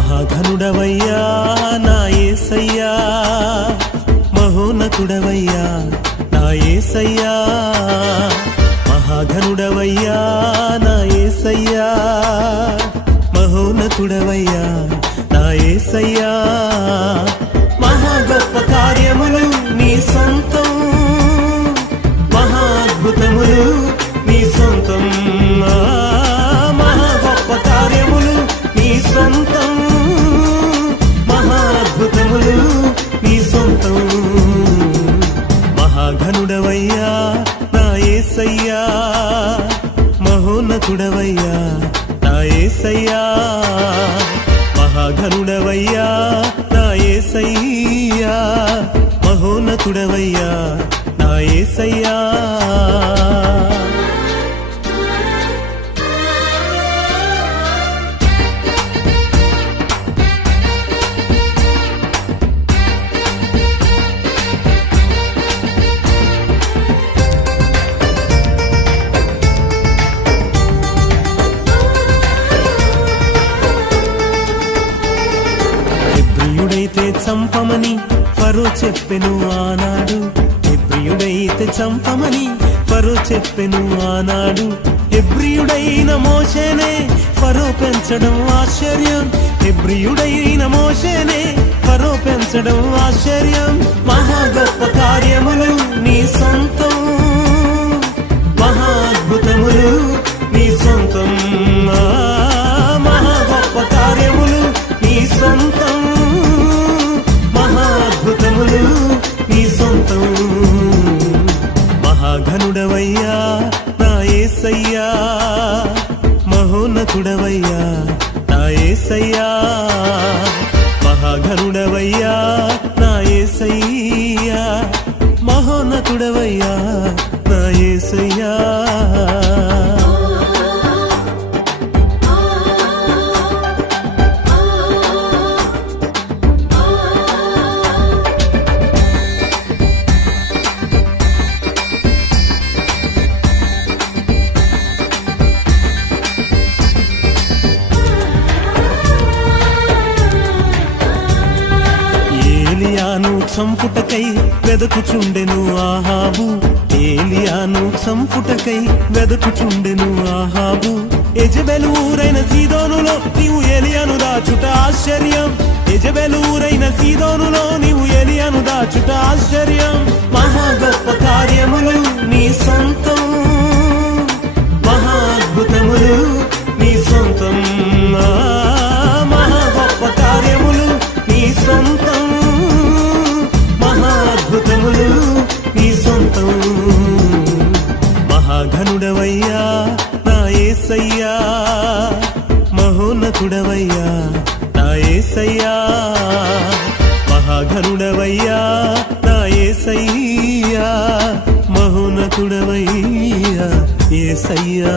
మహాధనుడవయ్యా నా ఏసయ్యా మహోన్నతుడవయ్యా నా ఏసయ్యా. మహాధనుడవయ్యా నా ఏసయ్యా మహోన్నతుడవయ్యా. అద్భుతములు నీ సొంతం. మహాఘనుడవయ్యా నా ఏసయ్యా మహోన్నతుడవయ్యా నా ఏసయ్యా. మహాఘనుడవయ్యా నా ఏసయ్యా మహోన్నతుడవయ్యా నా ఏసయ్యా. చంపమని పరు చెప్పెను ఆనాడు. హెబ్రియుడైతే చంపమని పరు చెప్పెను ఆనాడు. ఎబ్రియుడైన మోషేనే ఫరో పెంచడం ఆశ్చర్యం. ఎబ్రియుడైన మోషేనే ఫరో పెంచడం ఆశ్చర్యం. మహా గొప్ప కార్యములు నీ సొంత నీ సొంతం. మహాఘనుడవయ్యా నా ఏసయ్యా మహోన్నతుడవయ్యా నా ఏసయ్యా. మహాఘనుడవయ్యా సంపుటకై వెదకుచుండెను ఆహాబు. ఏలియాను సంపుటకై వెదకుచుండెను ఆహాబు. ఎజబెలు ఊరైన సీదోనులో నీవు ఏలియాను దాచుట ఆశ్చర్యం. ఎజబెలు ఊరైన సీదోనులో నీవు ఏలియాను దాచుట ఆశ్చర్యం. మహా గొప్ప కార్యములు నీ సొంతం మహోన్నతుడవయ్యా నా ఏసయ్యా. మహాఘనుడవయ్యా నా ఏసయ్యా. మహోన్నతుడవయ్యా ఏసయ్యా.